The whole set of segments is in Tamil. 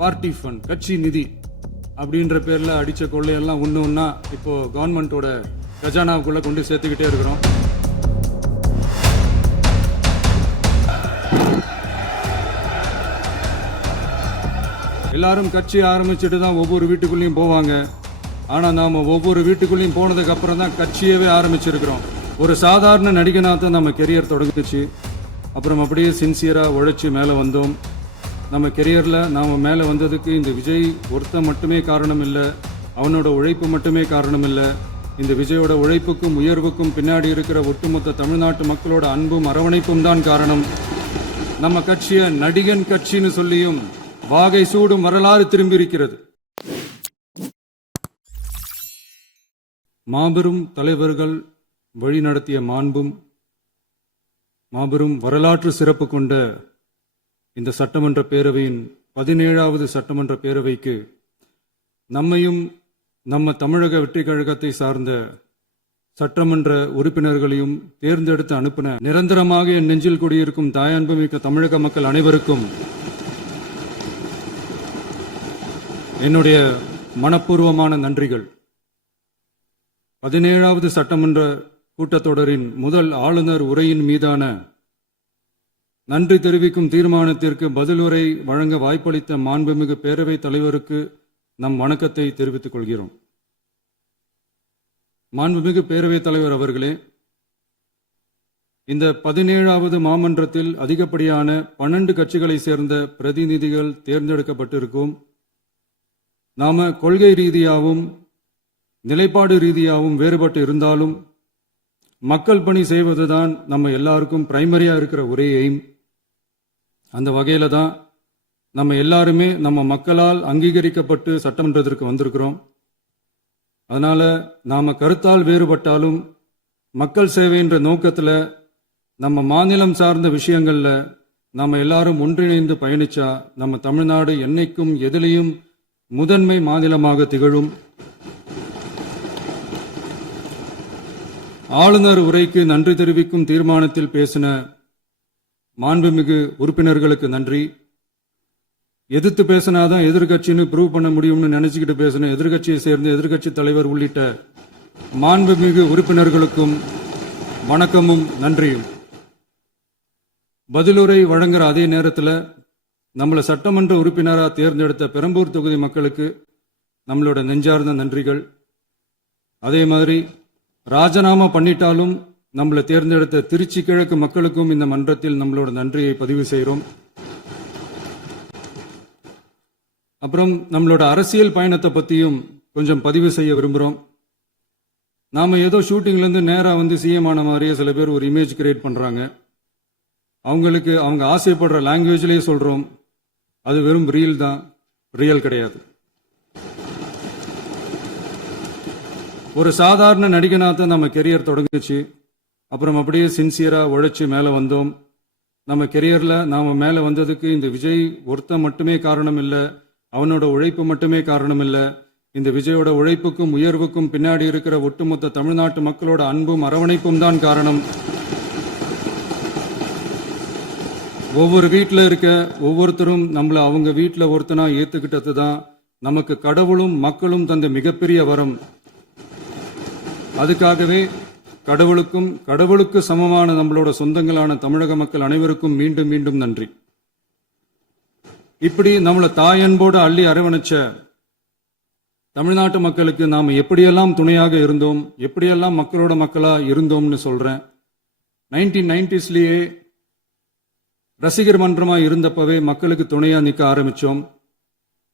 பார்ட்டி ஃபண்ட், கட்சி நிதி அப்படின்ற பேர்ல அடிச்ச கொள்ளையெல்லாம் ஒண்ணா இப்போ கவர்மெண்டோட கஜானாவுக்குள்ள கொண்டு சேர்த்துக்கிட்டே இருக்கிறோம். எல்லாரும் கட்சி ஆரம்பிச்சுட்டு தான் ஒவ்வொரு வீட்டுக்குள்ளேயும் போவாங்க. ஆனா நாம ஒவ்வொரு வீட்டுக்குள்ளேயும் போனதுக்கு அப்புறம் தான் கட்சியவே ஆரம்பிச்சிருக்கிறோம். ஒரு சாதாரண நடிகனா தான் நம்ம கெரியர் தொடங்குச்சு. அப்புறம் அப்படியே சின்சியரா உழைச்சி மேல வந்தோம். நம்ம கெரியர்ல நாம மேல வந்ததுக்கு இந்த விஜய் ஒருத்தன் மட்டுமே காரணம் இல்லை, அவனோட உழைப்பு மட்டுமே காரணம் இல்லை. இந்த விஜயோட உழைப்புக்கும் உயர்வுக்கும் பின்னாடி இருக்கிற ஒட்டுமொத்த தமிழ்நாட்டு மக்களோட அன்பும் அரவணைப்பும் தான் காரணம். நம்ம கட்சிய நடிகன் கட்சின்னு சொல்லியும் வாகை சூடும் வரலாறு திரும்பி இருக்கிறது. மாபெரும் தலைவர்கள் வழிநடத்திய மாண்பும் மாபெரும் வரலாற்று சிறப்பு கொண்ட இந்த சட்டமன்ற பேரவையின் 17வது சட்டமன்ற பேரவைக்கு நம்மையும் நம்ம தமிழக வெற்றி கழகத்தை சார்ந்த சட்டமன்ற உறுப்பினர்களையும் தேர்ந்தெடுத்து அனுப்பின நிரந்தரமாக என் நெஞ்சில் குடியிருக்கும் தாயன்புமிக்க தமிழக மக்கள் அனைவருக்கும் என்னுடைய மனப்பூர்வமான நன்றிகள். 17வது சட்டமன்ற கூட்டத்தொடரின் முதல் ஆளுநர் உரையின் மீதான நன்றி தெரிவிக்கும் தீர்மானத்திற்கு பதிலுரை வழங்க வாய்ப்பளித்த மாண்புமிகு பேரவைத் தலைவருக்கு நம் வணக்கத்தை தெரிவித்துக் கொள்கிறோம். மாண்புமிகு பேரவைத் தலைவர் அவர்களே, இந்த 17வது மாமன்றத்தில் அதிகப்படியான 12 கட்சிகளை சேர்ந்த பிரதிநிதிகள் தேர்ந்தெடுக்கப்பட்டிருக்கும். நாம கொள்கை ரீதியாகவும் நிலைப்பாடு ரீதியாகவும் வேறுபட்டு இருந்தாலும் மக்கள் பணி செய்வதுதான் நம்ம எல்லாருக்கும் பிரைமரியா இருக்கிற ஒரே எய்ம். அந்த வகையில தான் நம்ம எல்லாருமே நம்ம மக்களால் அங்கீகரிக்கப்பட்டு சட்டமன்றத்திற்கு வந்திருக்கிறோம். அதனால நாம கருத்தால் வேறுபட்டாலும் மக்கள் சேவை என்ற நோக்கத்துல நம்ம மாநிலம் சார்ந்த விஷயங்கள்ல நாம எல்லாரும் ஒன்றிணைந்து பயணிச்சா நம்ம தமிழ்நாடு என்னைக்கும் எதிலையும் முதன்மை மாநிலமாக திகழும். ஆளுநர் உரைக்கு நன்றி தெரிவிக்கும் தீர்மானத்தில் பேசின மாண்புமிகு உறுப்பினர்களுக்கு நன்றி. எதிர்த்து பேசினாதான் எதிர்கட்சின்னு ப்ரூவ் பண்ண முடியும்னு நினைச்சுக்கிட்டு பேசின எதிர்கட்சியை சேர்ந்த எதிர்கட்சி தலைவர் உள்ளிட்ட மாண்புமிகு உறுப்பினர்களுக்கும் வணக்கமும் நன்றியும். பதிலுரை வழங்குற அதே நேரத்தில் நம்மளை சட்டமன்ற உறுப்பினராக தேர்ந்தெடுத்த பெரம்பூர் தொகுதி மக்களுக்கு நம்மளோட நெஞ்சார்ந்த நன்றிகள். அதே மாதிரி ராஜினாமா பண்ணிட்டாலும் நம்மளை தேர்ந்தெடுத்த திருச்சி கிழக்கு மக்களுக்கும் இந்த மன்றத்தில் நம்மளோட நன்றியை பதிவு செய்கிறோம். அப்புறம் நம்மளோட அரசியல் பயணத்தை பற்றியும் கொஞ்சம் பதிவு செய்ய விரும்புகிறோம். நாம ஏதோ ஷூட்டிங்ல இருந்து நேராக வந்து சிஎம் ஆன மாதிரியே சில பேர் ஒரு இமேஜ் கிரியேட் பண்றாங்க. அவங்களுக்கு அவங்க ஆசைப்படுற லாங்குவேஜ்லேயே சொல்றோம், அது வெறும் ரீல் தான், ரியல் கிடையாது. ஒரு சாதாரண நடிகனாக நம்ம கெரியர் தொடங்குச்சு. அப்புறம் அப்படியே சின்சியரா உழைச்சி மேல வந்தோம். நம்ம கெரியர்ல நாம மேல வந்ததுக்கு இந்த விஜய் ஒருத்தன் மட்டுமே காரணம் இல்லை, அவனோட உழைப்பு மட்டுமே காரணம் இல்லை. இந்த விஜயோட உழைப்புக்கும் உயர்வுக்கும் பின்னாடி இருக்கிற ஒட்டுமொத்த தமிழ்நாட்டு மக்களோட அன்பும் அரவணைப்பும் தான் காரணம். ஒவ்வொரு வீட்டில் இருக்க ஒவ்வொருத்தரும் நம்மள அவங்க வீட்டில் ஒருத்தனா ஏத்துக்கிட்டது தான் நமக்கு கடவுளும் மக்களும் தந்த மிகப்பெரிய வரம். அதுக்காகவே கடவுளுக்கு சமமான நம்மளோட சொந்தங்களான தமிழக மக்கள் அனைவருக்கும் மீண்டும் மீண்டும் நன்றி. இப்படி நம்மள தாயன்போடு அள்ளி அரவணைச்ச தமிழ்நாட்டு மக்களுக்கு நாம எப்படியெல்லாம் துணையாக இருந்தோம், எப்படியெல்லாம் மக்களோட மக்களா இருந்தோம்னு சொல்றேன். 1990ஸ்லயே ரசிகர் மன்றமா இருந்தப்பவே மக்களுக்கு துணையா நிற்க ஆரம்பிச்சோம்.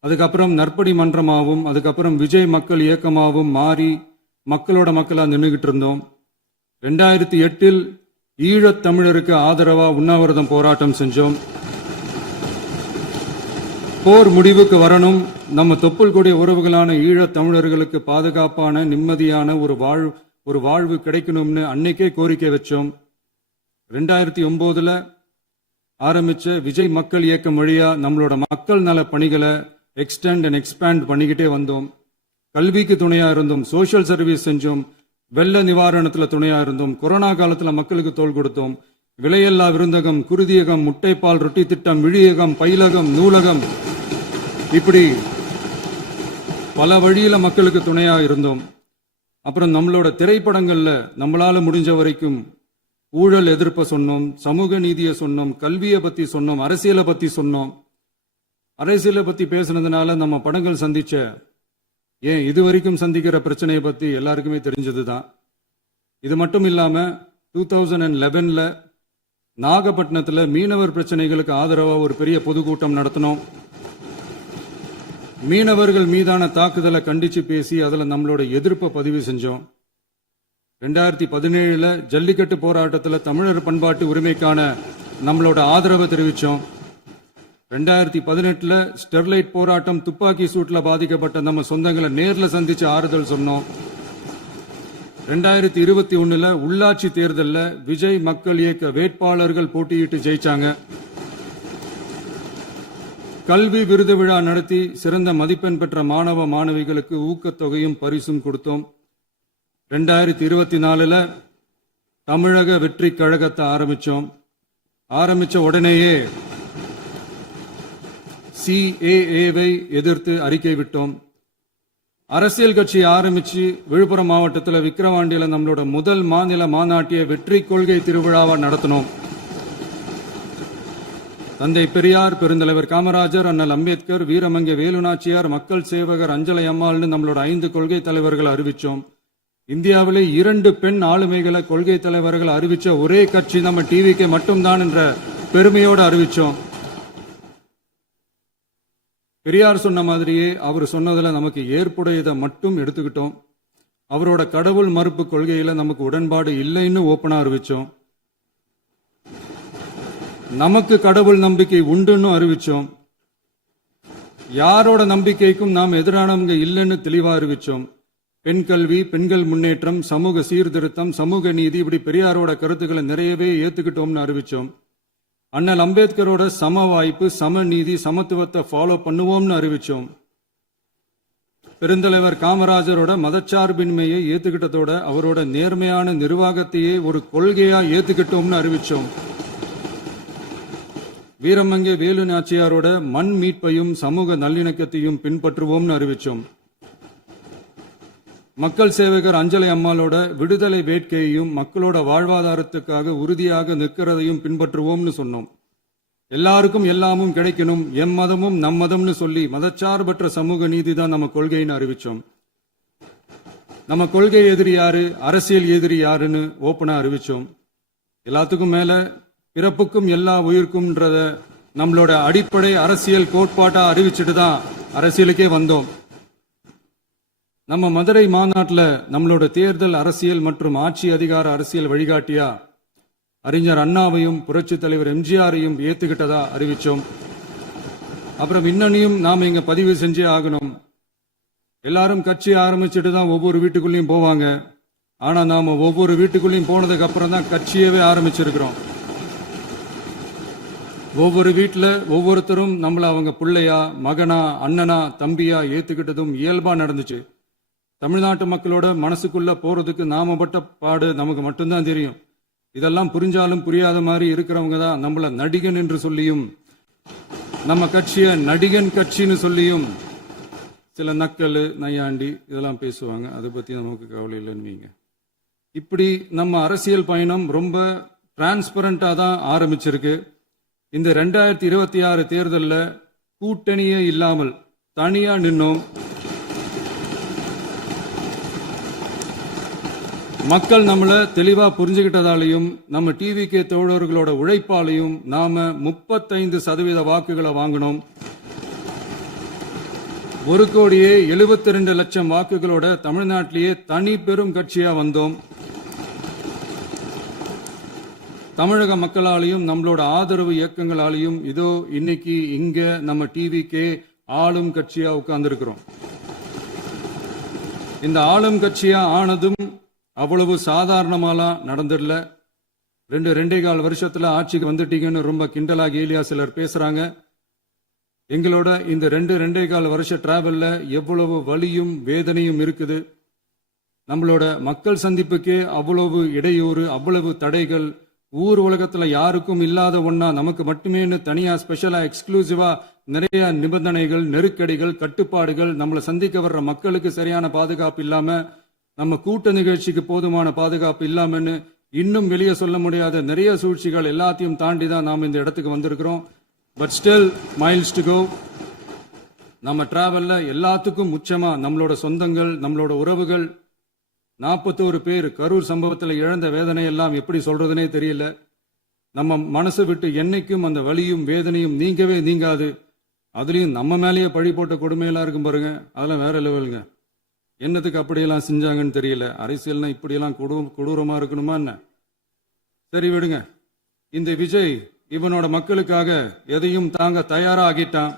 அதுக்கப்புறம் நற்படி மன்றமாகவும் அதுக்கப்புறம் விஜய் மக்கள் இயக்கமாகவும் மாறி மக்களோட மக்களா நின்றுகிட்டு இருந்தோம். 2008 ஈழத் தமிழருக்கு ஆதரவா உண்ணாவிரதம் போராட்டம் செஞ்சோம். போர் முடிவுக்கு வரணும், நம்ம தொப்புள் கொடிய உறவுகளான ஈழத் தமிழர்களுக்கு பாதுகாப்பான நிம்மதியான ஒரு வாழ்வு கிடைக்கணும்னு அன்னைக்கே கோரிக்கை வச்சோம். 2009 ஆரம்பிச்ச விஜய் மக்கள் இயக்கம் வழியா நம்மளோட மக்கள் நல பணிகளை எக்ஸ்டெண்ட் அண்ட் எக்ஸ்பேண்ட் பண்ணிக்கிட்டே வந்தோம். கல்விக்கு துணையா இருந்தோம், சோசியல் சர்வீஸ் செஞ்சோம், வெள்ள நிவாரணத்துல துணையா இருந்தோம், கொரோனா காலத்துல மக்களுக்கு தோள் கொடுத்தோம். விலையில்லா விருந்தகம், குருதியகம், முட்டைப்பால் ரொட்டி திட்டம், விழியகம், பயிலகம், நூலகம், இப்படி பல வழியில மக்களுக்கு துணையா இருந்தோம். அப்புறம் நம்மளோட திரைப்படங்கள்ல நம்மளால முடிஞ்ச வரைக்கும் ஊழல் எதிர்ப்ப சொன்னோம், சமூக நீதியை சொன்னோம், கல்வியை பத்தி சொன்னோம், அரசியலை பத்தி சொன்னோம். அரசியலை பத்தி பேசுனதுனால நம்ம படங்கள் சந்திச்ச இதுவரைக்கும் சந்திக்கிற பிரச்சனையை பத்தி எல்லாருக்குமே தெரிஞ்சதுதான். இது மட்டும் இல்லாம 2011 நாகப்பட்டினத்துல மீனவர் பிரச்சனைகளுக்கு ஆதரவா ஒரு பெரிய பொதுக்கூட்டம் நடத்தினோம். மீனவர்கள் மீதான தாக்குதலை கண்டிச்சு பேசி அதுல நம்மளோட எதிர்ப்பை பதிவு செஞ்சோம். 2017 ஜல்லிக்கட்டு போராட்டத்தில் தமிழர் பண்பாட்டு உரிமைக்கான நம்மளோட ஆதரவை தெரிவித்தோம். 2018 ஸ்டெர்லைட் போராட்டம் துப்பாக்கி சூட்ல பாதிக்கப்பட்ட நம்ம சொந்தங்களை நேரில் சந்திச்சு ஆறுதல் சொன்னோம். 2021 உள்ளாட்சி தேர்தலில் விஜய் மக்கள் இயக்க வேட்பாளர்கள் போட்டியிட்டு ஜெயிச்சாங்க. கல்வி விருது விழா நடத்தி சிறந்த மதிப்பெண் பெற்ற மாணவ மாணவிகளுக்கு ஊக்கத்தொகையும் பரிசும் கொடுத்தோம். 2024 தமிழக வெற்றி கழகத்தை ஆரம்பிச்ச உடனேயே CAA-வை எதிர்த்து அறிக்கை விட்டோம். அரசியல் கட்சி ஆரம்பிச்சு விழுப்புரம் மாவட்டத்தில் விக்கிரவாண்டியில நம்மளோட முதல் மாநில மாநாட்டிய வெற்றி கொள்கை திருவிழாவை நடத்தினோம். தந்தை பெரியார், பெருந்தலைவர் காமராஜர், அண்ணல் அம்பேத்கர், வீரமங்கை வேலுநாச்சியார், மக்கள் சேவகர் அஞ்சலை அம்மாள்னு நம்மளோட 5 கொள்கை தலைவர்களை அறிவிச்சோம். இந்தியாவிலே 2 பெண் ஆளுமைகளை கொள்கை தலைவர்கள் அறிவிச்ச ஒரே கட்சி நம்ம டிவிக்கு மட்டும்தான் என்ற பெருமையோடு அறிவிச்சோம். பெரியார் சொன்ன மாதிரியே அவர் சொன்னதுல நமக்கு ஏற்புடையதை மட்டும் எடுத்துக்கிட்டோம். அவரோட கடவுள் மறுப்பு கொள்கையில நமக்கு உடன்பாடு இல்லைன்னு ஓப்பனா அறிவிச்சோம். நமக்கு கடவுள் நம்பிக்கை உண்டுன்னு அறிவிச்சோம். யாரோட நம்பிக்கைக்கும் நாம் எதிரானவங்க இல்லைன்னு தெளிவா அறிவிச்சோம். பெண் கல்வி, பெண்கள் முன்னேற்றம், சமூக சீர்திருத்தம், சமூக நீதி, இப்படி பெரியாரோட கருத்துக்களை நிறையவே ஏத்துக்கிட்டோம்னு அறிவிச்சோம். அண்ணல் அம்பேத்கரோட சம வாய்ப்பு, சமநீதி, சமத்துவத்தை ஃபாலோ பண்ணுவோம்னு அறிவிச்சோம். பெருந்தலைவர் காமராஜரோட மதச்சார்பின்மையை ஏத்துக்கிட்டதோட அவரோட நேர்மையான நிர்வாகத்தையே ஒரு கொள்கையா ஏத்துக்கிட்டோம்னு அறிவிச்சோம். வீரமங்கை வேலு நாச்சியாரோட மண் மீட்பையும் சமூக நல்லிணக்கத்தையும் பின்பற்றுவோம்னு அறிவிச்சோம். மக்கள் சேவகர் அஞ்சலை அம்மாளோட விடுதலை வேட்கையையும் மக்களோட வாழ்வாதாரத்துக்காக உறுதியாக நிற்கிறதையும் பின்பற்றுவோம்னு சொன்னோம். எல்லாருக்கும் எல்லாமும் கிடைக்கணும், எம் மதமும் நம் மதம்னு சொல்லி மதச்சார்பற்ற சமூக நீதி தான் நம்ம கொள்கைன்னு அறிவிச்சோம். நம்ம கொள்கை எதிரி யாரு, அரசியல் எதிரி யாருன்னு ஓப்பனா அறிவிச்சோம். எல்லாத்துக்கும் மேல பிறப்புக்கும் எல்லா உயிருக்கும்ன்றத நம்மளோட அடிப்படை அரசியல் கோட்பாட்டா அறிவிச்சுட்டு தான் அரசியலுக்கே வந்தோம். நம்ம மதுரை மாநாட்டில் நம்மளோட தேர்தல் அரசியல் மற்றும் ஆட்சி அதிகார அரசியல் வழிகாட்டியா அறிஞர் அண்ணாவையும் புரட்சி தலைவர் எம்ஜிஆரையும் ஏத்துக்கிட்டதா அறிவிச்சோம். அப்புறம் இன்னனையும் நாம இங்க பதிவு செஞ்சே ஆகணும். எல்லாரும் கட்சி ஆரம்பிச்சுட்டு தான் ஒவ்வொரு வீட்டுக்குள்ளேயும் போவாங்க. ஆனா நாம ஒவ்வொரு வீட்டுக்குள்ளேயும் போனதுக்கு அப்புறம் தான் கட்சியவே ஆரம்பிச்சிருக்கிறோம். ஒவ்வொரு வீட்டில் ஒவ்வொருத்தரும் நம்மள அவங்க பிள்ளையா, மகனா, அண்ணனா, தம்பியா ஏத்துக்கிட்டதும் இயல்பா நடந்துச்சு. தமிழ்நாட்டு மக்களோட மனசுக்குள்ள போறதுக்கு நாம பட்ட பாடு நமக்கு மட்டும்தான் தெரியும். இதெல்லாம் புரிஞ்சாலும் புரியாத மாதிரி இருக்கிறவங்க தான் நம்மள நடிகன் என்று சொல்லியும் நம்ம கட்சிய நடிகன் கட்சின்னு சொல்லியும் சில நக்கல், நையாண்டி இதெல்லாம் பேசுவாங்க. அதை பத்தி நமக்கு கவலை இல்லைன்னு. இப்படி நம்ம அரசியல் பயணம் ரொம்ப டிரான்ஸ்பரண்டா தான் ஆரம்பிச்சிருக்கு. இந்த 2026 தேர்தலில் கூட்டணியே இல்லாமல் தனியா நின்னோம். மக்கள் நம்மள தெளிவா புரிஞ்சுக்கிட்டதாலையும் நம்ம டிவிகே தோழர்களோட உழைப்பாலையும் நாம 35% வாக்குகளை வாங்கினோம். 1,72,00,000 வாக்குகளோட தமிழ்நாட்டிலேயே தனி பெரும் கட்சியா வந்தோம். தமிழக மக்களாலையும் நம்மளோட ஆதரவு இயக்கங்களாலையும் இதோ இன்னைக்கு இங்க நம்ம டிவிகே ஆளும் கட்சியா உட்கார்ந்துருக்கிறோம். இந்த ஆளும் கட்சியா ஆனதும் அவ்வளவு சாதாரணமாலாம் நடந்துடல. 2.25 வருஷத்துல ஆட்சிக்கு வந்துட்டீங்கன்னு ரொம்ப கிண்டலா கேலியா சிலர் பேசுறாங்க. எங்களோட இந்த 2.25 வருஷ டிராவல்ல எவ்வளவு வலியும் வேதனையும் இருக்குது. நம்மளோட மக்கள் சந்திப்புக்கே அவ்வளவு இடையூறு, அவ்வளவு தடைகள், ஊர் உலகத்துல யாருக்கும் இல்லாத ஒன்னா நமக்கு மட்டுமேன்னு தனியா ஸ்பெஷலா எக்ஸ்க்ளூசிவா நிறைய நிபந்தனைகள், நெருக்கடிகள், கட்டுப்பாடுகள், நம்மளை சந்திக்க வர்ற மக்களுக்கு சரியான பாதுகாப்பு இல்லாம, நம்ம கூட்ட நிகழ்ச்சிக்கு போதுமான பாதுகாப்பு இல்லாமன்னு இன்னும் வெளியே சொல்ல முடியாத நிறைய சூழ்ச்சிகள் எல்லாத்தையும் தாண்டி தான் நாம் இந்த இடத்துக்கு வந்திருக்கிறோம். But still miles to go. நம்ம டிராவல்ல எல்லாத்துக்கும் முக்கியமா நம்மளோட சொந்தங்கள், நம்மளோட உறவுகள், 41 பேர் கரூர் சம்பவத்தில் இழந்த வேதனை எல்லாம் எப்படி சொல்றதுனே தெரியல. நம்ம மனசு விட்டு என்னைக்கும் அந்த வலியும் வேதனையும் நீங்கவே நீங்காது. அதுலயும் நம்ம மேலேயே பழி போட்ட கொடுமையெல்லாம் இருக்கும் பாருங்க, அதெல்லாம் வேற லெவலுங்க. என்னத்துக்கு அப்படியெல்லாம் செஞ்சாங்கன்னு தெரியல. அரசியல்னா இப்படியெல்லாம் கொடூரமா இருக்கணுமா என்ன? சரி விடுங்க. இந்த விஜய் இவனோட மக்களுக்காக எதையும் தாங்க தயாரா ஆகிட்டான்.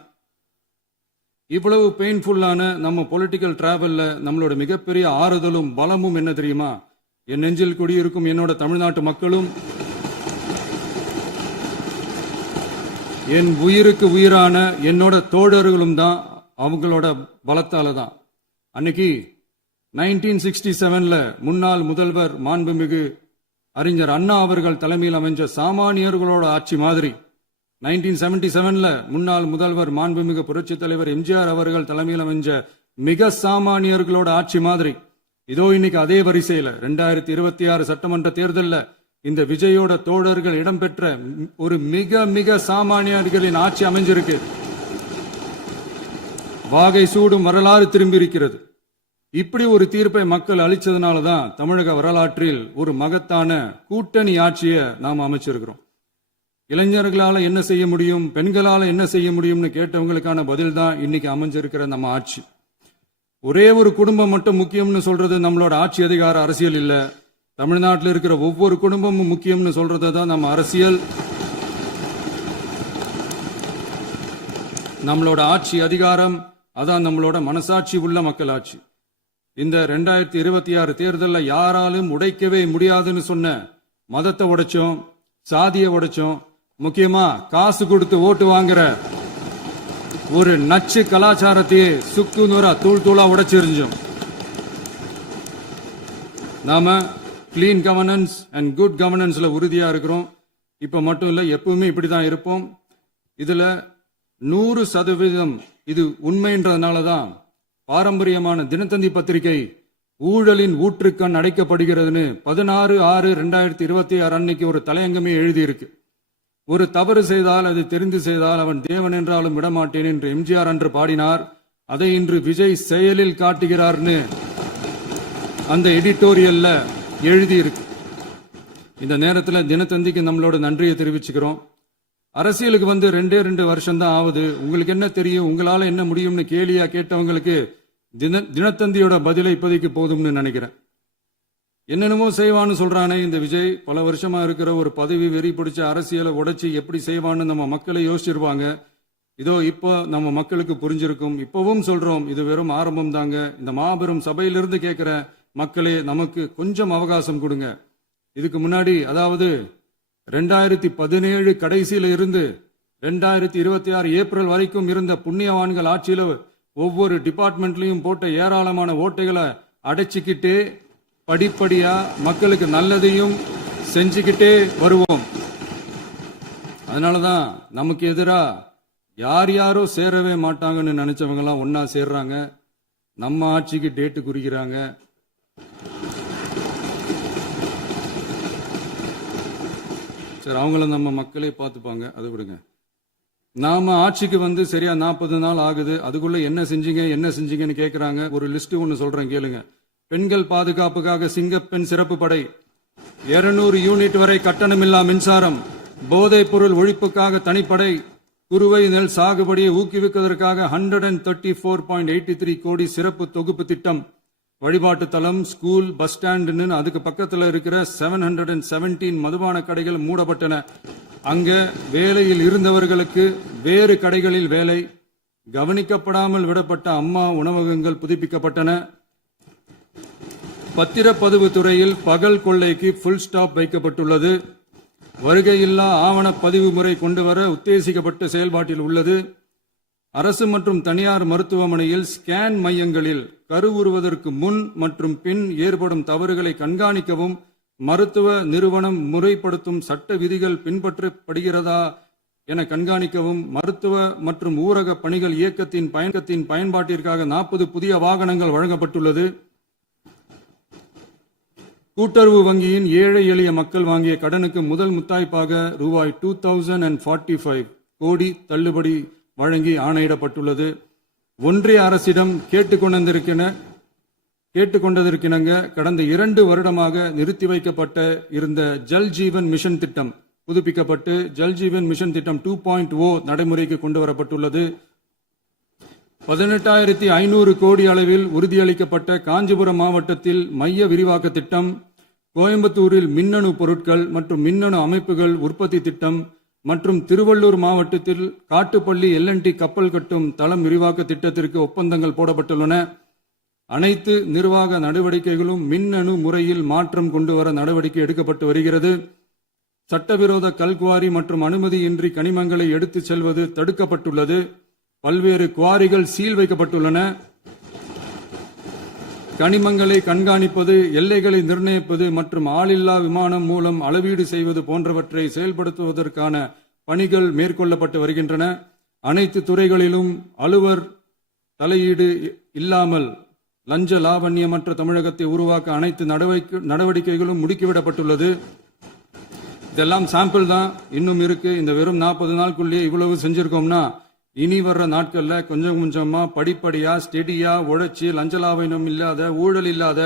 இவ்வளவு பெயின்ஃபுல்லான நம்ம பொலிட்டிக்கல் டிராவல்ல நம்மளோட மிகப்பெரிய ஆறுதலும் பலமும் என்ன தெரியுமா? என் நெஞ்சில் குடியிருக்கும் என்னோட தமிழ்நாட்டு மக்களும், என் உயிருக்கு உயிரான என்னோட தோழர்களும் தான். அவங்களோட பலத்தால தான். அன்னைக்கு 1967 முன்னாள் முதல்வர் மாண்புமிகு அறிஞர் அண்ணா அவர்கள் தலைமையில் அமைஞ்ச சாமானியர்களோட ஆட்சி மாதிரி, 1977 முன்னாள் முதல்வர் மாண்புமிகு புரட்சி தலைவர் எம்ஜிஆர் அவர்கள் தலைமையில் அமைஞ்ச மிக சாமானியர்களோட ஆட்சி மாதிரி, இதோ இன்னைக்கு அதே வரிசையில 2026 சட்டமன்ற தேர்தலில் இந்த விஜயோட தோழர்கள் இடம்பெற்ற ஒரு மிக மிக சாமானியர்களின் ஆட்சி அமைஞ்சிருக்கு. வாகை சூடும் வரலாறு திரும்பி இருக்கிறது. இப்படி ஒரு தீர்ப்பை மக்கள் அளிச்சதுனாலதான் தமிழக வரலாற்றில் ஒரு மகத்தான கூட்டணி ஆட்சியை நாம் அமைச்சிருக்கிறோம். இளைஞர்களால என்ன செய்ய முடியும், பெண்களால என்ன செய்ய முடியும்னு கேட்டவங்களுக்கான பதில் தான் இன்னைக்கு அமைஞ்சிருக்கிற நம்ம ஆட்சி. ஒரே ஒரு குடும்பம் மட்டும் முக்கியம்னு சொல்றது நம்மளோட ஆட்சி அதிகார அரசியல் இல்ல. தமிழ்நாட்டில் இருக்கிற ஒவ்வொரு குடும்பமும் முக்கியம்னு சொல்றது தான் நம்ம அரசியல். நம்மளோட ஆட்சி அதிகாரம் அதான் நம்மளோட மனசாட்சி உள்ள மக்களாட்சி. இந்த 2026 தேர்தலில் யாராலும் உடைக்கவே முடியாதுன்னு சொன்ன மதத்தை உடைச்சோம், சாதியை உடைச்சோம், முக்கியமா காசு கொடுத்து ஓட்டு வாங்குற ஒரு நச்சு கலாச்சாரத்தையே சுக்கு நூறா தூள் தூளா உடைச்சிருந்தோம். நாம கிளீன் கவர்னன்ஸ் அண்ட் குட் கவர்னன்ஸ்ல உறுதியா இருக்கிறோம். இப்ப மட்டும் இல்ல, எப்பவுமே இப்படிதான் இருப்போம். இதுல 100% இது உண்மைன்றதுனாலதான் பாரம்பரியமான தினத்தந்தி பத்திரிகை ஊழலின் ஊற்றுக்கண் அடைக்கப்படுகிறதுன்னு 16/6/2026 அன்னைக்கு ஒரு தலையங்கமே எழுதியிருக்கு. ஒரு தவறு செய்தால், அது தெரிந்து செய்தால் அவன் தேவன் என்றாலும் விடமாட்டேன் என்று எம்ஜிஆர் அன்று பாடினார். அதை இன்று விஜய் செயலில் காட்டுகிறார்னு அந்த எடிட்டோரியல்ல எழுதியிருக்கு. இந்த நேரத்தில் தினத்தந்திக்கு நம்மளோட நன்றியை தெரிவிச்சுக்கிறோம். அரசியலுக்கு வந்து 2 வருஷம் தான் ஆகுது. உங்களுக்கு என்ன தெரியும், உங்களால என்ன முடியும்னு கேலியா கேட்டவங்களுக்கு தினத்தந்தியோட பதிலை இப்போதைக்கு போதும்னு நினைக்கிறேன். என்னென்னமோ செய்வான்னு சொல்றானே இந்த விஜய், பல வருஷமா இருக்கிற ஒரு பதவி வெறி பிடிச்ச அரசியலை உடைச்சி எப்படி செய்வான்னு நம்ம மக்களை யோசிச்சிருவாங்க. இதோ இப்போ நம்ம மக்களுக்கு புரிஞ்சிருக்கும். இப்பவும் சொல்றோம், இது வெறும் ஆரம்பம் தாங்க. இந்த மாபெரும் சபையிலிருந்து கேட்கிற மக்களே, நமக்கு கொஞ்சம் அவகாசம் கொடுங்க. இதுக்கு முன்னாடி, அதாவது 2017 கடைசியில இருந்து 2026 ஏப்ரல் வரைக்கும் இருந்த புண்ணியவான்கள் ஆட்சியில ஒவ்வொரு டிபார்ட்மெண்ட்லயும் போட்ட ஏராளமான ஓட்டைகளை அடைச்சிக்கிட்டே படிப்படியா மக்களுக்கு நல்லதையும் செஞ்சுக்கிட்டே வருவோம். அதனாலதான் நமக்கு எதிரா யாரோ சேரவே மாட்டாங்கன்னு நினைச்சவங்க எல்லாம் ஒன்னா சேர்றாங்க. நம்ம ஆட்சிக்கு டேட்டு குறிக்கிறாங்க. சரி, அவங்கள நம்ம மக்களே பார்த்துப்பாங்க, அதை விடுங்க. நாம ஆட்சிக்கு வந்து சரியா 40 நாள் ஆகுது. அதுக்குள்ள என்ன செஞ்சீங்கன்னு கேட்கிறாங்க. ஒரு லிஸ்ட் ஒன்னு சொல்றேன் கேளுங்க. பெண்கள் பாதுகாப்புக்காக சிங்கப்பெண் சிறப்பு படை, 200 யூனிட் வரை கட்டணமில்லா மின்சாரம், போதைப் பொருள் ஒழிப்புக்காக தனிப்படை, குறுவை நெல் சாகுபடியை ஊக்குவிப்பதற்காக 134.83 கோடி சிறப்பு தொகுப்பு திட்டம், வழிபாட்டு தலம், ஸ்கூல், பஸ் ஸ்டாண்டுன்னு அதுக்கு பக்கத்தில் இருக்கிற 717 மதுபான கடைகள் மூடப்பட்டன. அங்க வேலையில் இருந்தவர்களுக்கு வேறு கடைகளில் வேலை, கவனிக்கப்படாமல் விடப்பட்ட அம்மா உணவகங்கள் புதுப்பிக்கப்பட்டன. பத்திரப்பதிவு துறையில் பகல் கொள்ளைக்கு புல் ஸ்டாப் வைக்கப்பட்டுள்ளது. வருகையில்லா ஆவண பதிவு முறை கொண்டு வர உத்தேசிக்கப்பட்ட செயல்பாட்டில் உள்ளது. அரசு மற்றும் தனியார் மருத்துவமனையில் ஸ்கேன் மையங்களில் கருவுறுவதற்கு முன் மற்றும் பின் ஏற்படும் தவறுகளை கண்காணிக்கவும் மருத்துவ நிறுவனம் முறைப்படுத்தும் சட்ட விதிகள் பின்பற்றப்படுகிறதா என கண்காணிக்கவும், மருத்துவ மற்றும் ஊரக பணிகள் இயக்கத்தின் பயன்பாட்டிற்காக 40 புதிய வாகனங்கள் வழங்கப்பட்டுள்ளது. கூட்டுறவு வங்கியின் ஏழை எளிய மக்கள் வாங்கிய கடனுக்கு முதல் முத்தாய்ப்பாக ரூபாய் 2045 கோடி தள்ளுபடி வழங்கி ஆணையிடப்பட்டுள்ளது. ஒன்றிய அரசிடம் கேட்டுக்கொண்டதற்கிணங்க கடந்த 2 வருடமாக நிறுத்தி வைக்கப்பட்ட இருந்த ஜல் ஜீவன் மிஷன் திட்டம் புதுப்பிக்கப்பட்டு ஜல் ஜீவன் மிஷன் திட்டம் 2.0 நடைமுறைக்கு கொண்டு வரப்பட்டுள்ளது. 18,500 கோடி அளவில் உறுதியளிக்கப்பட்ட காஞ்சிபுரம் மாவட்டத்தில் மைய விரிவாக்க திட்டம், கோயம்புத்தூரில் மின்னணு பொருட்கள் மற்றும் மின்னணு அமைப்புகள் உற்பத்தி திட்டம் மற்றும் திருவள்ளூர் மாவட்டத்தில் காட்டுப்பள்ளி LNT கப்பல் கட்டும் தளம் விரிவாக்க திட்டத்திற்கு ஒப்பந்தங்கள் போடப்பட்டுள்ளன. அனைத்து நிர்வாக நடவடிக்கைகளும் மின்னணு முறையில் மாற்றம் கொண்டு வர நடவடிக்கை எடுக்கப்பட்டு வருகிறது. சட்டவிரோத கல்குவாரி மற்றும் அனுமதியின்றி கனிமங்களை எடுத்துச் செல்வது தடுக்கப்பட்டுள்ளது. பல்வேறு குவாரிகள் சீல் வைக்கப்பட்டுள்ளன. கனிமங்களை கண்காணிப்பது, எல்லைகளை நிர்ணயிப்பது மற்றும் ஆளில்லா விமானம் மூலம் அளவீடு செய்வது போன்றவற்றை செயல்படுத்துவதற்கான பணிகள் மேற்கொள்ளப்பட்டு வருகின்றன. அனைத்து துறைகளிலும் அலுவலர் தலையீடு இல்லாமல் லஞ்ச லாவண்யமற்ற தமிழகத்தை உருவாக்க அனைத்து நடவடிக்கைகளும் முடுக்கிவிடப்பட்டுள்ளது. இதெல்லாம் சாம்பிள் தான், இன்னும் இருக்கு. இந்த வெறும் 40 நாளுக்குள்ளேயே இவ்வளவு செஞ்சிருக்கோம்னா இனி வர்ற நாட்கள்ல கொஞ்சம் கொஞ்சமா படிப்படியா ஸ்டெடியா உழைச்சி லஞ்ச லாவண்யம் இல்லாத, ஊழல் இல்லாத,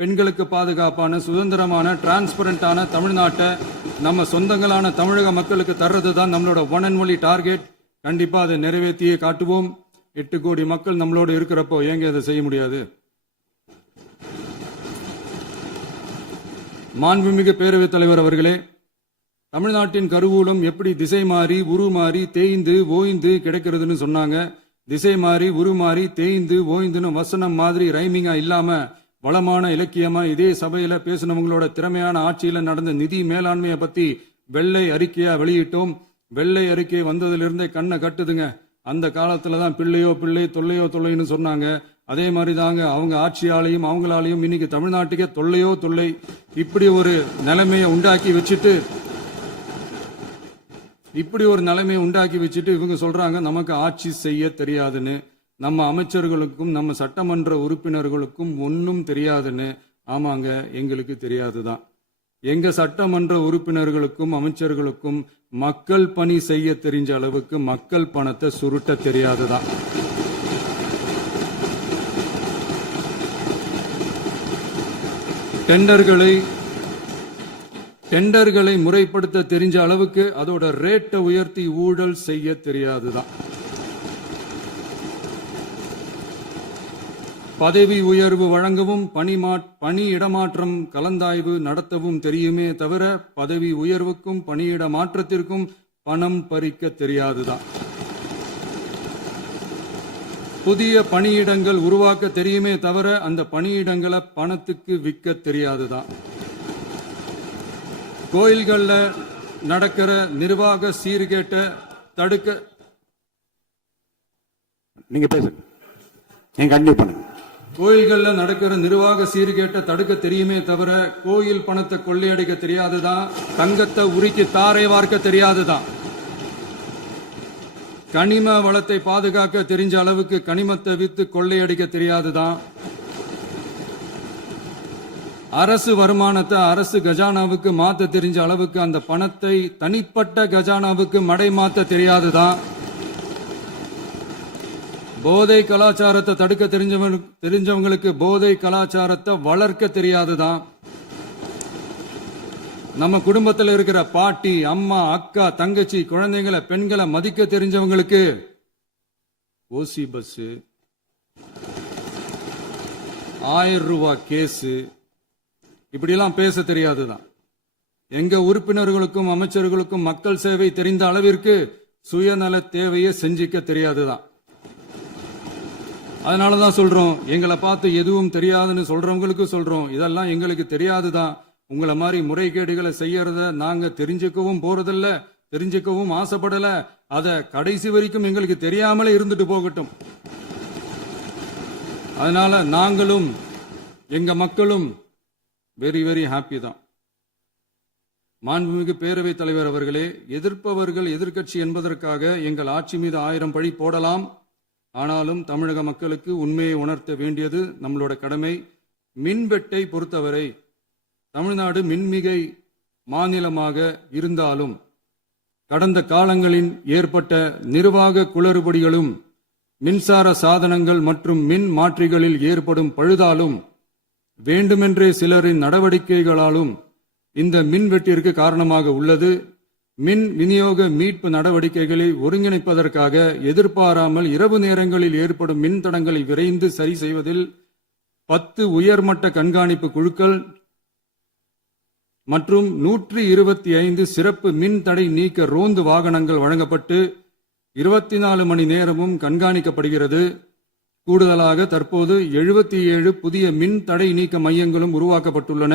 பெண்களுக்கு பாதுகாப்பான, சுதந்திரமான, டிரான்ஸ்பரண்டான தமிழ்நாட்டை நம்ம சொந்தங்களான தமிழக மக்களுக்கு தர்றது தான் நம்மளோட ஒன் அண்ட் ஒன்லி டார்கெட். கண்டிப்பா அதை நிறைவேற்றியே காட்டுவோம். 8 கோடி மக்கள் நம்மளோட இருக்கிறப்போ ஏங்க அதை செய்ய முடியாது? மாண்புமிகு பேரவைத் தலைவர் அவர்களே, தமிழ்நாட்டின் கருவூலம் எப்படி திசை மாறி உருமாறி தேய்ந்து ஓய்ந்து கிடைக்கிறதுன்னு சொன்னாங்க. திசை மாறி உருமாறி தேய்ந்து ஓய்ந்துன்னு வசனம் மாதிரி ரைமிங்கா இல்லாம வளமான இலக்கியமா இதே சபையில பேசினவங்களோட திறமையான ஆட்சியில நடந்த நிதி மேலாண்மையை பத்தி வெள்ளை அறிக்கையா வெளியிட்டோம். வெள்ளை அறிக்கை வந்ததிலிருந்தே கண்ணை கட்டுதுங்க. அந்த காலத்துலதான் பிள்ளையோ பிள்ளை, தொல்லையோ தொல்லைன்னு சொன்னாங்க. அதே மாதிரி தாங்க அவங்க ஆட்சியாலையும் அவங்களாலையும் இன்னைக்கு தமிழ்நாட்டுக்கே தொல்லையோ தொல்லை. இப்படி ஒரு நிலைமையை உண்டாக்கி வச்சுட்டு இவங்க சொல்றாங்க நமக்கு ஆட்சி செய்ய தெரியாதுன்னு. நம்ம அமைச்சர்களுக்கும் நம்ம சட்டமன்ற உறுப்பினர்களுக்கும் ஒன்னும் தெரியாதுன்னு. ஆமாங்க, எங்களுக்கு தெரியாதுதான். எங்க சட்டமன்ற உறுப்பினர்களுக்கும் அமைச்சர்களுக்கும் மக்கள் பணி செய்ய தெரிஞ்ச அளவுக்கு மக்கள் பணத்தை சுருட்ட தெரியாதுதான். டெண்டர்களை முறைப்படுத்த தெரிஞ்ச அளவுக்கு அதோட ரேட்டை உயர்த்தி ஊழல் செய்ய தெரியாதுதான். பதவி உயர்வு வழங்கவும் பணி இடமாற்றம் கலந்தாய்வு நடத்தவும் தெரியுமே தவிர பதவி உயர்வுக்கும் பணியிட மாற்றத்திற்கும் பணம் பறிக்க தெரியாதுதான். புதிய பணியிடங்கள் உருவாக்க தெரியுமே தவிர அந்த பணியிடங்களை பணத்துக்கு விற்க தெரியாதுதான். கோயில்கள்ல நடக்கிற நிர்வாக சீர்கேட்டை தடுக்க நீங்க பேசுங்க, நீங்க கண்டினியூ பண்ணுங்க. கோயில்கள்ல நடக்கிற நிர்வாக சீர்கேட்டை தடுக்க தெரியுமே தவிர கோயில் பணத்தை கொள்ளையடிக்க தெரியாதுதான். தங்கத்தை உருக்கி தாரை வார்க்க தெரியாதுதான். கனிம வளத்தை பாதுகாக்க தெரிஞ்ச அளவுக்கு கனிமத்தை வித்து கொள்ளையடிக்க தெரியாதுதான். அரசு வருமானத்தை அரசு கஜானாவுக்கு மாத்த தெரிஞ்ச அளவுக்கு அந்த பணத்தை தனிப்பட்ட கஜானாவுக்கு மடை மாத்த தெரியாதுதான். போதை கலாச்சாரத்தை தடுக்க தெரிஞ்சவங்களுக்கு போதை கலாச்சாரத்தை வளர்க்க தெரியாதுதான். நம்ம குடும்பத்தில் இருக்கிற பாட்டி, அம்மா, அக்கா, தங்கச்சி, குழந்தைங்களை, பெண்களை மதிக்க தெரிஞ்சவங்களுக்கு ஓசி பஸ், 1000 ரூபாய் கேஸ், இப்படியெல்லாம் பேச தெரியாதுதான். எங்க உறுப்பினர்களுக்கும் அமைச்சர்களுக்கும் மக்கள் சேவை தெரிந்த அளவிற்கு சுயநல தேவையை செஞ்சிக்க தெரியாதுதான். அதனாலதான் சொல்றோம், எங்களை பார்த்து எதுவும் தெரியாதுன்னு சொல்றவங்களுக்கு சொல்றோம், இதெல்லாம் எங்களுக்கு தெரியாதுதான். உங்களை மாதிரி முறைகேடுகளை செய்யறத நாங்க தெரிஞ்சுக்கவும் போறதில்ல, தெரிஞ்சுக்கவும் ஆசைப்படல. அத கடைசி வரைக்கும் எங்களுக்கு தெரியாமலே இருந்துட்டு போகட்டும். அதனால நாங்களும் எங்க மக்களும் வெரி வெரி ஹாப்பி தான். மாண்புமிகு பேரவைத் தலைவர் அவர்களே, எதிர்ப்பவர்கள் எதிர்க்கட்சி என்பதற்காக எங்கள் ஆட்சி மீது 1000 பழி போடலாம். ஆனாலும் தமிழக மக்களுக்கு உண்மையை உணர்த்த வேண்டியது நம்மளோட கடமை. மின்வெட்டை பொறுத்தவரை தமிழ்நாடு மின்மிகை மாநிலமாக இருந்தாலும் கடந்த காலங்களில் ஏற்பட்ட நிர்வாக குளறுபடிகளும் மின்சார சாதனங்கள் மற்றும் மின் மாற்றிகளில் ஏற்படும் பழுதாலும் வேண்டுமென்றே சிலரின் நடவடிக்கைகளாலும் இந்த மின்வெட்டிற்கு காரணமாக உள்ளது. மின் விநியோக மீட்பு நடவடிக்கைகளை ஒருங்கிணைப்பதற்காக எதிர்பாராமல் இரவு நேரங்களில் ஏற்படும் மின் தடங்களை விரைந்து சரி செய்வதில் 10 உயர்மட்ட கண்காணிப்பு குழுக்கள் மற்றும் 125 சிறப்பு மின் தடை நீக்க ரோந்து வாகனங்கள் வழங்கப்பட்டு 24 மணி நேரமும் கண்காணிக்கப்படுகிறது. கூடுதலாக தற்போது 77 புதிய மின் தடை நீக்க மையங்களும் உருவாக்கப்பட்டுள்ளன.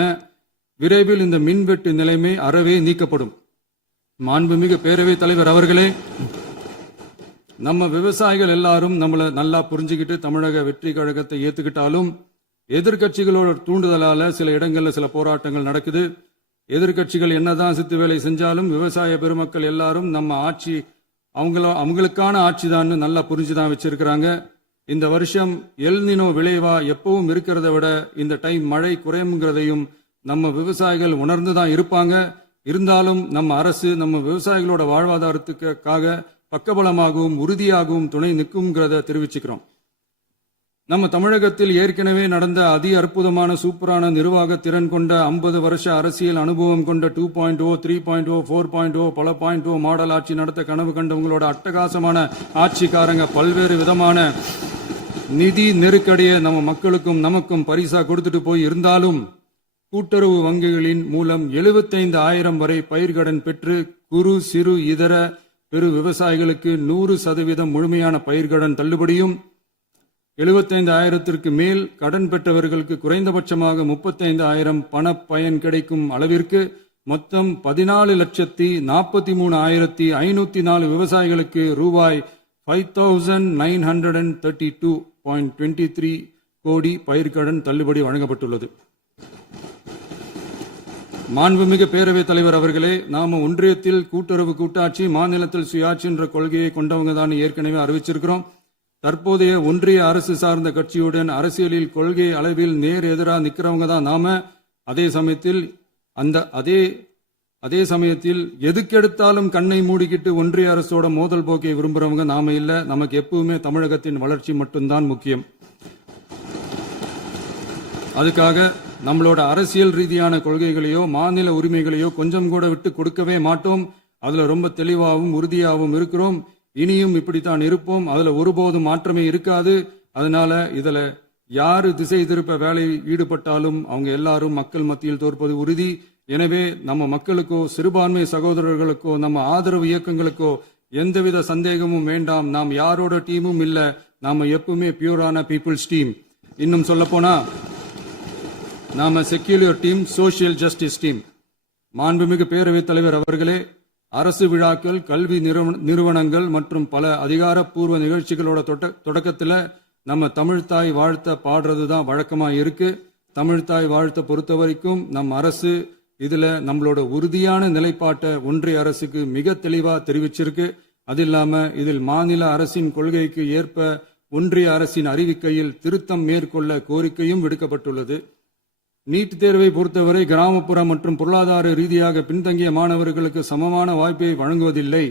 விரைவில் இந்த மின்வெட்டு நிலைமை அறவே நீக்கப்படும். மாண்புமிகு பேரவைத் தலைவர் அவர்களே, நம்ம விவசாயிகள் எல்லாரும் நம்மளை நல்லா புரிஞ்சுக்கிட்டு தமிழக வெற்றி கழகத்தை ஏத்துக்கிட்டாலும் எதிர்க்கட்சிகளோட தூண்டுதலால சில இடங்கள்ல சில போராட்டங்கள் நடக்குது. எதிர்க்கட்சிகள் என்னதான் சித்து வேலை செஞ்சாலும் விவசாய பெருமக்கள் எல்லாரும் நம்ம ஆட்சி அவங்களுக்கான ஆட்சி தான் நல்லா புரிஞ்சுதான் வச்சிருக்கிறாங்க. இந்த வருஷம் எல்னினோ விளைவா எப்பவும் இருக்கிறத விட இந்த டைம் மழை குறையுங்கிறதையும் நம்ம விவசாயிகள் உணர்ந்துதான் இருப்பாங்க. இருந்தாலும் நம்ம அரசு நம்ம விவசாயிகளோட வாழ்வாதாரத்துக்காக பக்கபலமாகவும் உறுதியாகவும் துணை நிற்கும்ங்கிறத தெரிவிச்சுக்கிறோம். நம்ம தமிழகத்தில் ஏற்கனவே நடந்த அதி அற்புதமான சூப்பரான நிர்வாக திறன் கொண்ட 50 வருஷ அரசியல் அனுபவம் கொண்ட 2.0, 3.0, 4.0 பல 0.0 மாடல் ஆட்சி நடத்த கனவு கண்டவங்களோட அட்டகாசமான ஆட்சிக்காரங்க பல்வேறு விதமான நிதி நெருக்கடியை நம்ம மக்களுக்கும் நமக்கும் பரிசா கொடுத்துட்டு போய் இருந்தாலும் கூட்டுறவு வங்கிகளின் மூலம் 75,000 வரை பயிர்கடன் பெற்று குறு சிறு இதர பெரு விவசாயிகளுக்கு 100% முழுமையான பயிர்கடன் தள்ளுபடியும் 75,000க்கு மேல் கடன் பெற்றவர்களுக்கு குறைந்தபட்சமாக 35,000 பண பயன் கிடைக்கும் அளவிற்கு மொத்தம் 14,43,504 விவசாயிகளுக்கு ரூபாய் 5,932.23 கோடி பயிர்கடன் தள்ளுபடி வழங்கப்பட்டுள்ளது. மாண்புமிகு பேரவைத் தலைவர் அவர்களே, நாம ஒன்றியத்தில் கூட்டுறவு கூட்டாட்சி, மாநிலத்தில் சுயாட்சி என்ற கொள்கையை கொண்டவங்க தான் ஏற்கனவே அறிவிச்சிருக்கிறோம். தற்போதைய ஒன்றிய அரசு சார்ந்த கட்சியுடன் அரசியலில் கொள்கை அளவில் நேர் எதிராக நிக்கிறவங்க தான் நாம. அதே சமயத்தில் எதுக்கெடுத்தாலும் கண்ணை மூடிக்கிட்டு ஒன்றிய அரசோட மோதல் போக்கை விரும்புறவங்க நாம இல்ல. நமக்கு எப்பவுமே தமிழகத்தின் வளர்ச்சி மட்டும்தான் முக்கியம். அதுக்காக நம்மளோட அரசியல் ரீதியான கொள்கைகளையோ மாநில உரிமைகளையோ கொஞ்சம் கூட விட்டு கொடுக்கவே மாட்டோம். அதுல ரொம்ப தெளிவாகவும் உறுதியாகவும் இருக்கிறோம். இனியும் இப்படித்தான் இருப்போம். அதுல ஒருபோதும் மாற்றமே இருக்காது. அதனால இதுல யாரு திசை திருப்ப வேலையில் ஈடுபட்டாலும் அவங்க எல்லாரும் மக்கள் மத்தியில் தோற்பது உறுதி. எனவே நம்ம மக்களுக்கோ சிறுபான்மை சகோதரர்களுக்கோ நம்ம ஆதரவு இயக்கங்களுக்கோ எந்தவித சந்தேகமும் வேண்டாம். நாம் யாரோட டீமும் இல்ல. நாம எப்பவுமே பியூரான பீப்புள்ஸ் டீம். இன்னும் சொல்ல போனா நாம secular team, social justice team. மாண்புமிகு பேரவைத் தலைவர் அவர்களே, அரசு விழாக்கள், கல்வி நிறுவனங்கள் மற்றும் பல அதிகாரப்பூர்வ நிகழ்ச்சிகளோட தொடக்கத்தில் நம்ம தமிழ்தாய் வாழ்த்த பாடுறது தான் வழக்கமா இருக்கு. தமிழ்தாய் வாழ்த்த பொறுத்த வரைக்கும் நம் அரசு இதுல நம்மளோட உறுதியான நிலைப்பாட்டை ஒன்றிய அரசுக்கு மிக தெளிவா தெரிவிச்சிருக்கு. அது இல்லாம இதில் மாநில அரசின் கொள்கைக்கு ஏற்ப ஒன்றிய அரசின் அறிவிக்கையில் திருத்தம் மேற்கொள்ள கோரிக்கையும் விடுக்கப்பட்டுள்ளது. நீட் தேர்வை பொறுத்தவரை கிராமப்புற மற்றும் பொருளாதார ரீதியாக பின்தங்கிய மாணவர்களுக்கு சமமான வாய்ப்பை வழங்குவதில்லை.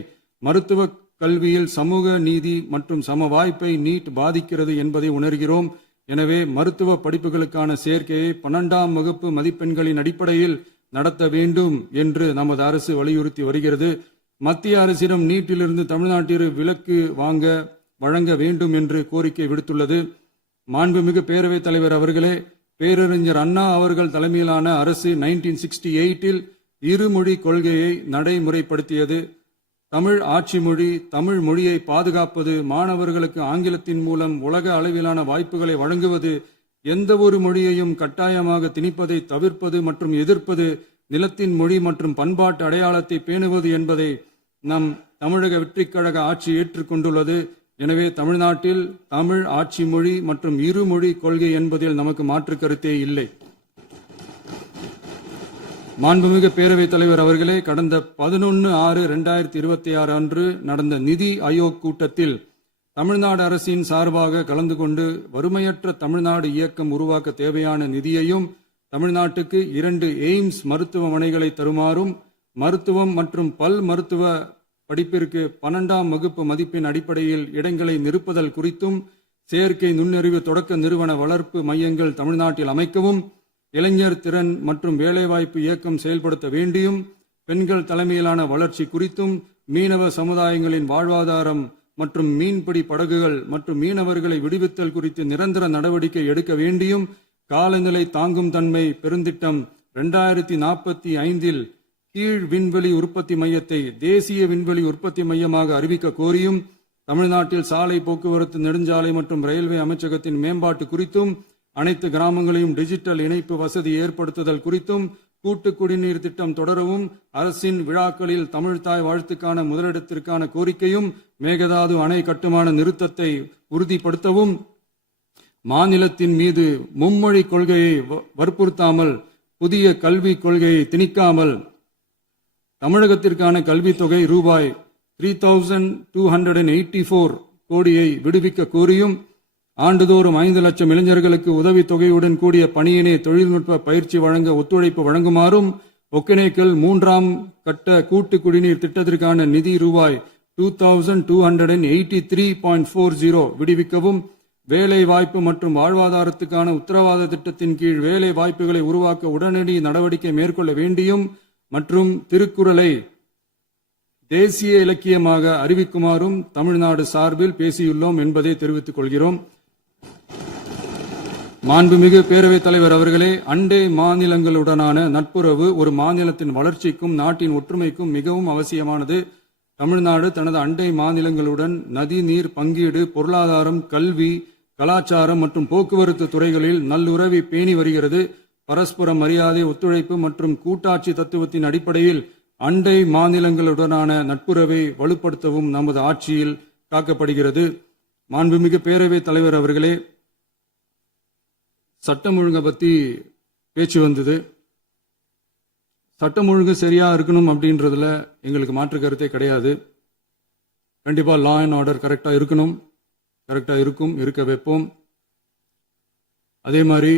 மருத்துவ கல்வியில் சமூக நீதி மற்றும் சம வாய்ப்பை நீட் பாதிக்கிறது என்பதை உணர்கிறோம். எனவே மருத்துவ படிப்புகளுக்கான சேர்க்கையை 12ஆம் வகுப்பு மதிப்பெண்களின் அடிப்படையில் நடத்த வேண்டும் என்று நமது அரசு வலியுறுத்தி வருகிறது. மத்திய அரசிடம் நீட்டிலிருந்து தமிழ்நாட்டிற்கு விலக்கு வழங்க வேண்டும் என்று கோரிக்கை விடுத்துள்ளது. மாண்புமிகு பேரவைத் தலைவர் அவர்களே, பேரறிஞர் அண்ணா அவர்கள் தலைமையிலான அரசு 1968 இருமொழி கொள்கையை நடைமுறைப்படுத்தியது. தமிழ் ஆட்சி மொழி, தமிழ் மொழியை பாதுகாப்பது, மாணவர்களுக்கு ஆங்கிலத்தின் மூலம் உலக அளவிலான வாய்ப்புகளை வழங்குவது, எந்த ஒரு மொழியையும் கட்டாயமாக திணிப்பதை தவிர்ப்பது மற்றும் எதிர்ப்பது, நிலத்தின் மொழி மற்றும் பண்பாட்டு அடையாளத்தை பேணுவது என்பதை நம் தமிழக வெற்றிக் கழக ஆட்சி ஏற்றுக்கொண்டுள்ளது. எனவே தமிழ்நாட்டில் தமிழ் ஆட்சி மொழி மற்றும் இருமொழி கொள்கை என்பதில் நமக்கு மாற்று கருத்தே இல்லை. மாண்புமிகு பேரவைத் தலைவர் அவர்களே, கடந்த 11/6/2026 அன்று நடந்த நிதி ஆயோக் கூட்டத்தில் தமிழ்நாடு அரசின் சார்பாக கலந்து கொண்டு வறுமையற்ற தமிழ்நாடு இயக்கம் உருவாக்க தேவையான நிதியையும், தமிழ்நாட்டுக்கு 2 எய்ம்ஸ் மருத்துவமனைகளை தருமாறும், மருத்துவம் மற்றும் பல் மருத்துவ படிப்பிற்கு 12ஆம் வகுப்பு மதிப்பெண் அடிப்படையில் இடங்களை நிரப்புதல் குறித்தும், செயற்கை நுண்ணறிவு தொடக்க நிறுவன வளர்ப்பு மையங்கள் தமிழ்நாட்டில் அமைக்கவும், இளைஞர் திறன் மற்றும் வேலைவாய்ப்பு இயக்கம் செயல்படுத்த வேண்டியும், பெண்கள் தலைமையிலான வளர்ச்சி குறித்தும், மீனவ சமுதாயங்களின் வாழ்வாதாரம் மற்றும் மீன்பிடி படகுகள் மற்றும் மீனவர்களை விடுவித்தல் குறித்து நிரந்தர நடவடிக்கை எடுக்க வேண்டியும், காலநிலை தாங்கும் தன்மை பெருந்திட்டம் 2045 கீழ் விண்வெளி உற்பத்தி மையத்தை தேசிய விண்வெளி உற்பத்தி மையமாக அறிவிக்க கோரியும், தமிழ்நாட்டில் சாலை போக்குவரத்து நெடுஞ்சாலை மற்றும் ரயில்வே அமைச்சகத்தின் மேம்பாட்டு குறித்தும், அனைத்து கிராமங்களையும் டிஜிட்டல் இணைப்பு வசதி ஏற்படுத்துதல் குறித்தும், கூட்டு குடிநீர் திட்டம் தொடரவும், அரசின் விழாக்களில் தமிழ்தாய் வாழ்த்துக்கான முதலிடத்திற்கான கோரிக்கையும், மேகதாது அணை கட்டுமான நிறுத்தத்தை உறுதிப்படுத்தவும், மாநிலத்தின் மீது மும்மொழி கொள்கையை வற்புறுத்தாமல் புதிய கல்விக் கொள்கையை திணிக்காமல் தமிழகத்திற்கான கல்வித் தொகை ரூபாய் 3284 கோடியை விடுவிக்க கோரியும், ஆண்டுதோறும் 5 லட்சம் இளைஞர்களுக்கு உதவித் தொகையுடன் கூடிய பணியினை தொழில்நுட்ப பயிற்சி வழங்க ஒத்துழைப்பு வழங்குமாறும், ஒகேனக்கல் 3ஆம் கட்ட கூட்டு குடிநீர் திட்டத்திற்கான நிதி ரூபாய் 2283.40 விடுவிக்கவும், வேலை வாய்ப்பு மற்றும் வாழ்வாதாரத்துக்கான உத்தரவாத திட்டத்தின் கீழ் வேலை வாய்ப்புகளை உருவாக்க உடனடி நடவடிக்கை மேற்கொள்ள வேண்டியும் மற்றும் திருக்குறளை தேசிய இலக்கியமாக அறிவிக்குமாறும் தமிழ்நாடு சார்பில் பேசியுள்ளோம் என்பதை தெரிவித்துக் கொள்கிறோம். மாண்புமிகு பேரவைத் தலைவர் அவர்களே, அண்டை மாநிலங்களுடனான நட்புறவு ஒரு மாநிலத்தின் வளர்ச்சிக்கும் நாட்டின் ஒற்றுமைக்கும் மிகவும் அவசியமானது. தமிழ்நாடு தனது அண்டை மாநிலங்களுடன் நதி நீர் பங்கீடு, பொருளாதாரம், கல்வி, கலாச்சாரம் மற்றும் போக்குவரத்து துறைகளில் நல்லுறவை பேணி வருகிறது. பரஸ்பர மரியாதை, ஒத்துழைப்பு மற்றும் கூட்டாட்சி தத்துவத்தின் அடிப்படையில் அண்டை மாநிலங்களுடனான நட்புறவை வலுப்படுத்தவும் நமது ஆட்சியில் காக்கப்படுகிறது. மாண்புமிகு பேரவைத் தலைவர் அவர்களே, சட்டம் ஒழுங்கை பத்தி பேச்சு வந்தது. சட்டம் ஒழுங்கு சரியா இருக்கணும் அப்படின்றதுல எங்களுக்கு மாற்று கருத்தே கிடையாது. கண்டிப்பா லா அண்ட் ஆர்டர் கரெக்டா இருக்கணும், கரெக்டா இருக்கும், இருக்க வைப்போம். அதே மாதிரி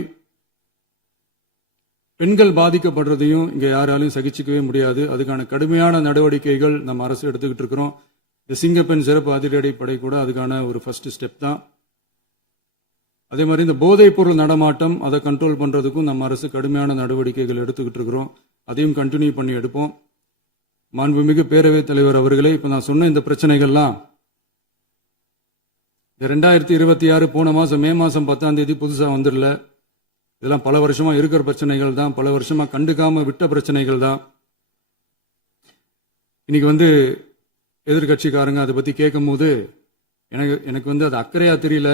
பெண்கள் பாதிக்கப்படுறதையும் இங்க யாராலையும் சகிச்சுக்கவே முடியாது. அதுக்கான கடுமையான நடவடிக்கைகள் நம்ம அரசு எடுத்துக்கிட்டு இருக்கிறோம். இந்த சிங்கப்பெண் சிறப்பு அதிரடி படை கூட அதுக்கான ஒரு ஃபர்ஸ்ட் ஸ்டெப் தான். அதே மாதிரி இந்த போதைப் பொருள் நடமாட்டம் அதை கண்ட்ரோல் பண்றதுக்கும் நம்ம அரசு கடுமையான நடவடிக்கைகள் எடுத்துக்கிட்டு இருக்கிறோம். அதையும் கண்டினியூ பண்ணி எடுப்போம். மாண்புமிகு பேரவைத் தலைவர் அவர்களே, இப்ப நான் சொன்ன இந்த பிரச்சனைகள்லாம் 2026 போன மாசம் மே மாசம் 10ஆம் தேதி புதுசா வந்துடல. இதெல்லாம் பல வருஷமா இருக்கிற பிரச்சனைகள் தான், பல வருஷமா கண்டுக்காம விட்ட பிரச்சனைகள் தான். இன்னைக்கு எதிர்கட்சிக்காரங்க அதை பத்தி கேட்கும் போது எனக்கு அது அக்கறையா தெரியல,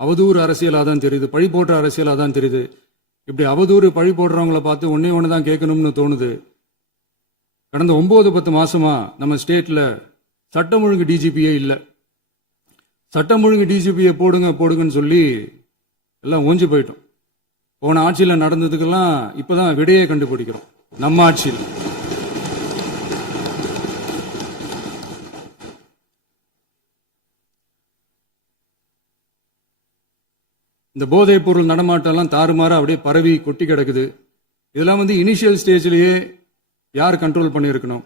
அவதூறு அரசியலா தான் தெரியுது, பழி போடுற அரசியலா தான் தெரியுது. இப்படி அவதூறு பழி போடுறவங்கள பார்த்து ஒண்ணு தான் கேட்கணும்னு தோணுது. கடந்த 9-10 மாசமா நம்ம ஸ்டேட்ல சட்டம் ஒழுங்கு டிஜிபியே இல்லை. சட்டம் ஒழுங்கு டிஜிபியை போடுங்கன்னு சொல்லி எல்லாம் ஓஞ்சு போயிட்டோம். போன ஆட்சியில் நடந்ததுக்கெல்லாம் இப்பதான் விடையே கண்டுபிடிக்கிறோம் நம்ம ஆட்சியில். இந்த போதைப் பொருள் நடமாட்டம்லாம் தாறுமாறா அப்படியே பரவி கொட்டி கிடக்குது. இதெல்லாம் இனிஷியல் ஸ்டேஜ்லயே யார் கண்ட்ரோல் பண்ணியிருக்கணும்?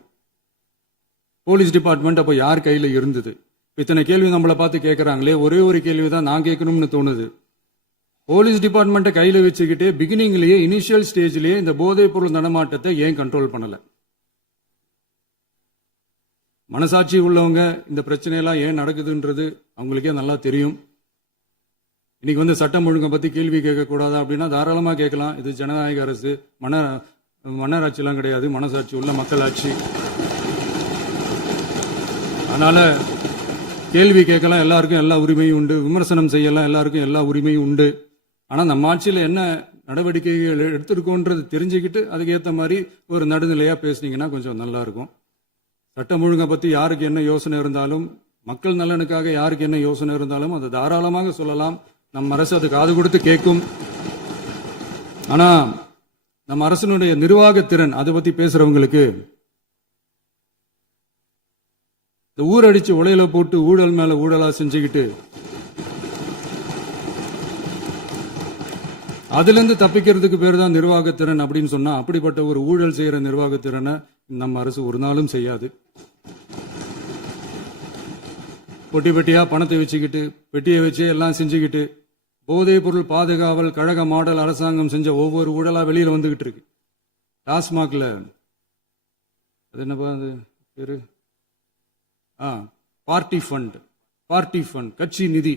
போலீஸ் டிபார்ட்மெண்ட் அப்போ யார் கையில இருந்தது? இத்தனை கேள்வி நம்மளை பார்த்து கேட்கறாங்களே, ஒரே ஒரு கேள்வி தான் நான் கேட்கணும்னு தோணுது. போலீஸ் டிபார்ட்மெண்ட்டை கையில வச்சுக்கிட்டே பிகினிங்லயே இனிஷியல் ஸ்டேஜ்லயே இந்த போதைப் பொருள் நடமாட்டத்தை ஏன் கண்ட்ரோல் பண்ணல? மனசாட்சி உள்ளவங்க இந்த பிரச்சனையெல்லாம் ஏன் நடக்குதுன்றது அவங்களுக்கே நல்லா தெரியும். இன்னைக்கு சட்டம் ஒழுங்கை பத்தி கேள்வி கேட்க கூடாதா அப்படின்னா தாராளமா கேட்கலாம். இது ஜனநாயக அரசு, மன்னராட்சி எல்லாம் கிடையாது, மனசாட்சி உள்ள மக்களாட்சி. அதனால கேள்வி கேட்கலாம், எல்லாருக்கும் எல்லா உரிமையும் உண்டு. விமர்சனம் செய்யலாம், எல்லாருக்கும் எல்லா உரிமையும் உண்டு. ஆனா நம்ம ஆட்சியில் என்ன நடவடிக்கைகள் எடுத்திருக்கோன்றது தெரிஞ்சுக்கிட்டு அதுக்கேற்ற மாதிரி ஒரு நடுநிலையா பேசுனீங்கன்னா கொஞ்சம் நல்லா இருக்கும். சட்டம் ஒழுங்கை பத்தி யாருக்கு என்ன யோசனை இருந்தாலும், மக்கள் நலனுக்காக யாருக்கு என்ன யோசனை இருந்தாலும் அதை தாராளமாக சொல்லலாம். நம்ம அரசு அது காது கொடுத்து கேட்கும். ஆனா நம்ம அரசினுடைய நிர்வாகத்திறன் அதை பத்தி பேசுறவங்களுக்கு இந்த ஊரடிச்சு உலையில போட்டு ஊழல் மேல ஊழலா செஞ்சுக்கிட்டு அதுல இருந்து தப்பிக்கிறதுக்கு பேர் தான் நிர்வாகத்திறன் அப்படின்னு சொன்னா, அப்படிப்பட்ட ஒரு ஊழல் செய்யற நிர்வாகத்திறனை நம்ம அரசு ஒரு நாளும் செய்யாது. பொட்டி பெட்டியா பணத்தை வச்சுக்கிட்டு பெட்டியை வச்சு எல்லாம் செஞ்சுக்கிட்டு போதைப் பொருள் பாதுகாவல் கழக மாடல் அரசாங்கம் செஞ்ச ஒவ்வொரு ஊழலா வெளியில வந்துகிட்டு இருக்கு. டாஸ்மாக்ல அது என்னப்பா அது பேரு, பார்ட்டி ஃபண்ட் கட்சி நிதி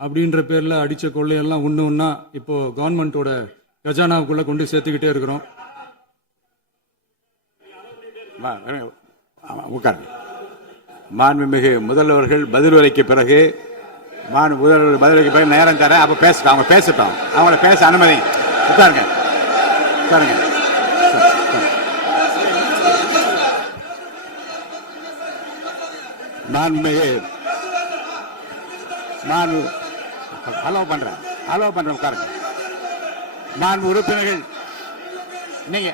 அப்படின்ற பேர்ல அடிச்ச கொள்ளையெல்லாம் ஒண்ணா இப்போ கவர்மெண்டோட கஜானாவுக்குள்ள கொண்டு சேர்த்துக்கிட்டே இருக்கிறோம். உட்காருங்க. மாண்புமிகு முதல்வர்கள் பதில் உரைக்கு பிறகு முதல்வர் பதில் உரைக்கு பிறகு நேரம் தர அப்ப பேசட்டும், அவங்க பேசட்டும், அவங்கள பேச அனுமதி. உட்காருங்க உட்காருங்க. மாண்புமிகு அலோவ் பண்றேன் உட்காருங்க. மாண்பு உறுப்பினர்கள் நீங்க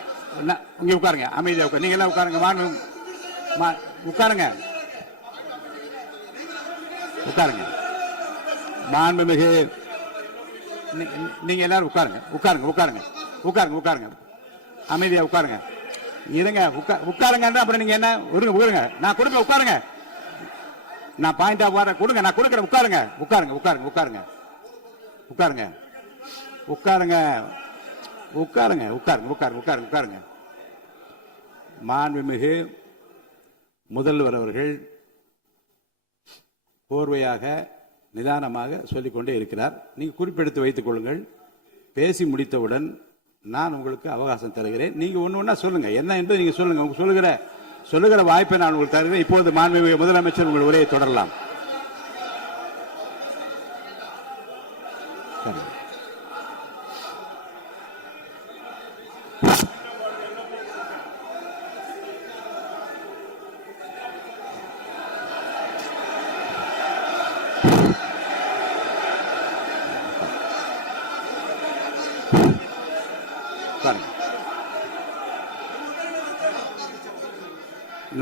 இங்க உட்காருங்க, அமைதியா உட்காரு, நீங்க எல்லாம் உட்காருங்க. உட்காருங்க உட்காருங்க. மாண்புமிகு நீங்க எல்லாரும் உட்காருங்க உட்காருங்க உட்காருங்க உட்காருங்க உட்காருங்க அமைதியா உட்காருங்க. இருங்க உட்காருங்க. அப்புறம் நீங்க என்ன உட்காருங்க, நான் கொடுப்பேன் உட்காருங்க. நான் பாயிண்டா வர கொடுங்க, நான் கொடுக்குறேன். உட்காருங்க உட்காருங்க உட்காருங்க உட்காருங்க உட்காருங்க உட்காருங்க உட்காருங்க உட்காருங்க உட்காருங்க உட்காருங்க உட்காருங்க. மாண்புமிகு முதல்வர் அவர்கள் கோர்வையாக நிதானமாக சொல்லிக்கொண்டே இருக்கிறார். நீங்க குறிப்பெடுத்து வைத்துக் கொள்ளுங்கள். பேசி முடித்தவுடன் நான் உங்களுக்கு அவகாசம் தருகிறேன். நீங்க ஒண்ணு சொல்லுங்க, என்ன என்பது நீங்க சொல்லுங்க. உங்க சொல்லுகிற வாய்ப்பை நான் உங்களுக்கு தருகிறேன். இப்போது மாண்புமிகு முதலமைச்சர் உங்கள் உரையை தொடரலாம்.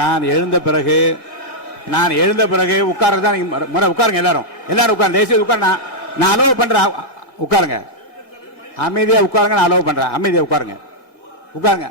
நான் எழுந்த பிறகு உட்கார்றதுதான் முறை. உட்காருங்க எல்லாரும் உட்காருங்க. தேசிய உட்கார். நான் அலோவ் பண்றேன். உட்காருங்க அமைதியா உட்காருங்க. நான் அலோவ் பண்றேன். அமைதியா உட்காருங்க உட்காருங்க.